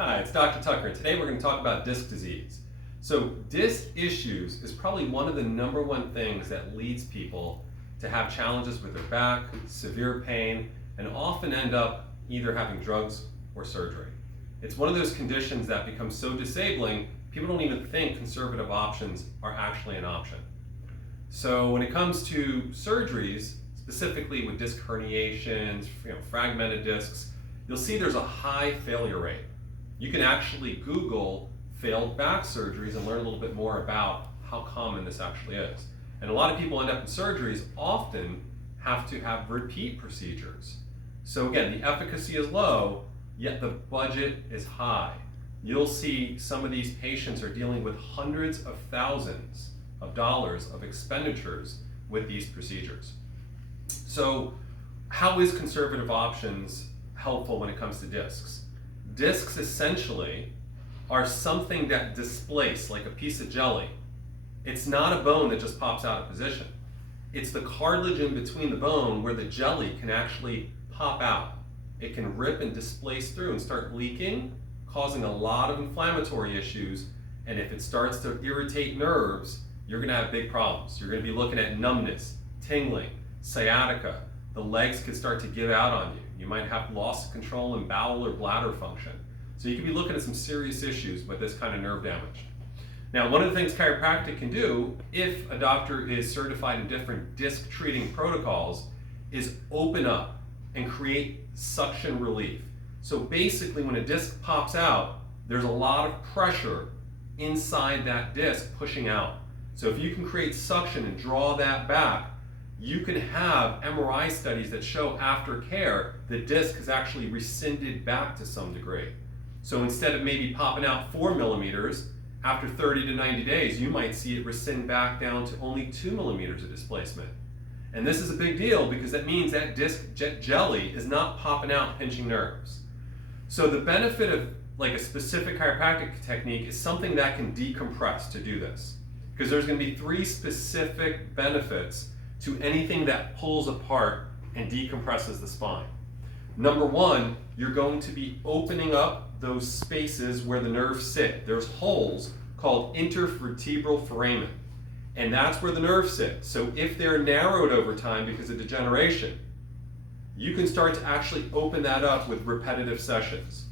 Hi, it's Dr. Tucker. Today we're going to talk about disc disease. So disc issues is probably one of the number one things that leads people to have challenges with their back, severe pain, and often end up either having drugs or surgery. It's one of those conditions that becomes so disabling, people don't even think conservative options are actually an option. So when it comes to surgeries, specifically with disc herniations, fragmented discs, you'll see there's a high failure rate. You can actually Google failed back surgeries and learn a little bit more about how common this actually is. And a lot of people end up in surgeries often have to have repeat procedures. So again, the efficacy is low, yet the budget is high. You'll see some of these patients are dealing with hundreds of thousands of dollars of expenditures with these procedures. So how is conservative options helpful when it comes to discs? Discs essentially are something that displace, like a piece of jelly. It's not a bone that just pops out of position. It's the cartilage in between the bone where the jelly can actually pop out. It can rip and displace through and start leaking, causing a lot of inflammatory issues. And if it starts to irritate nerves, you're going to have big problems. You're going to be looking at numbness, tingling, sciatica. The legs could start to give out on you. You might have loss of control in bowel or bladder function. So you could be looking at some serious issues with this kind of nerve damage. Now, one of the things chiropractic can do, if a doctor is certified in different disc treating protocols, is open up and create suction relief. So basically, when a disc pops out, there's a lot of pressure inside that disc pushing out. So if you can create suction and draw that back, you can have MRI studies that show after care the disc has actually rescinded back to some degree. So instead of maybe popping out 4 millimeters, after 30 to 90 days, you might see it rescind back down to only 2 millimeters of displacement. And this is a big deal because that means that disc jelly is not popping out, pinching nerves. So the benefit of like a specific chiropractic technique is something that can decompress to do this. Because there's going to be 3 specific benefits to anything that pulls apart and decompresses the spine. Number 1, you're going to be opening up those spaces where the nerves sit. There's holes called intervertebral foramen, and that's where the nerves sit. So if they're narrowed over time because of degeneration, you can start to actually open that up with repetitive sessions.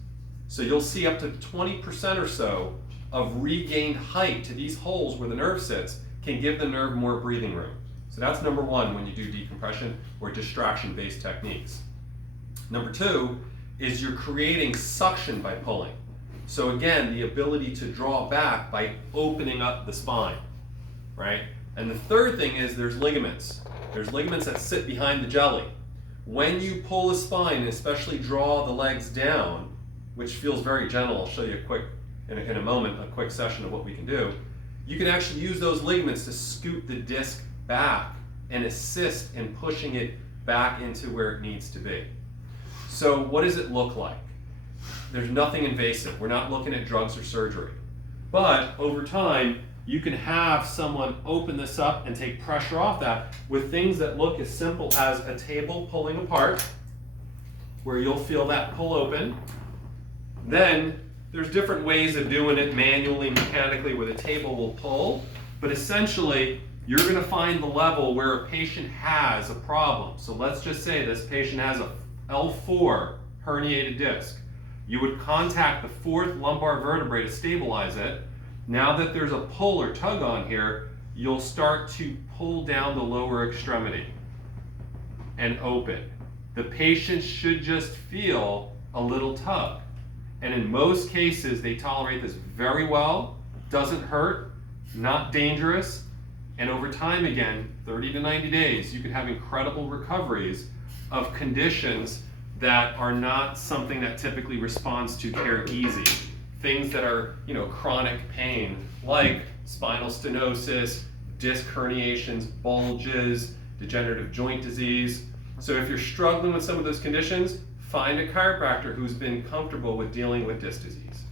So you'll see up to 20% or so of regained height to these holes where the nerve sits can give the nerve more breathing room. So that's number 1 when you do decompression or distraction-based techniques. Number 2 is you're creating suction by pulling. So again, the ability to draw back by opening up the spine, right? And the third thing is there's ligaments. There's ligaments that sit behind the jelly. When you pull the spine, and especially draw the legs down, which feels very gentle, I'll show you in a moment, a quick session of what we can do, you can actually use those ligaments to scoot the disc back and assist in pushing it back into where it needs to be. So what does it look like? There's nothing invasive. We're not looking at drugs or surgery. But over time, you can have someone open this up and take pressure off that with things that look as simple as a table pulling apart, where you'll feel that pull open. Then there's different ways of doing it manually, mechanically, where the table will pull. But essentially, you're going to find the level where a patient has a problem. So let's just say this patient has a L4 herniated disc. You would contact the 4th lumbar vertebrae to stabilize it. Now that there's a pull or tug on here, you'll start to pull down the lower extremity and open. The patient should just feel a little tug. And in most cases, they tolerate this very well, doesn't hurt, not dangerous, and over time again, 30 to 90 days, you can have incredible recoveries of conditions that are not something that typically responds to care easy. Things that are, chronic pain, like spinal stenosis, disc herniations, bulges, degenerative joint disease. So if you're struggling with some of those conditions, find a chiropractor who's been comfortable with dealing with disc disease.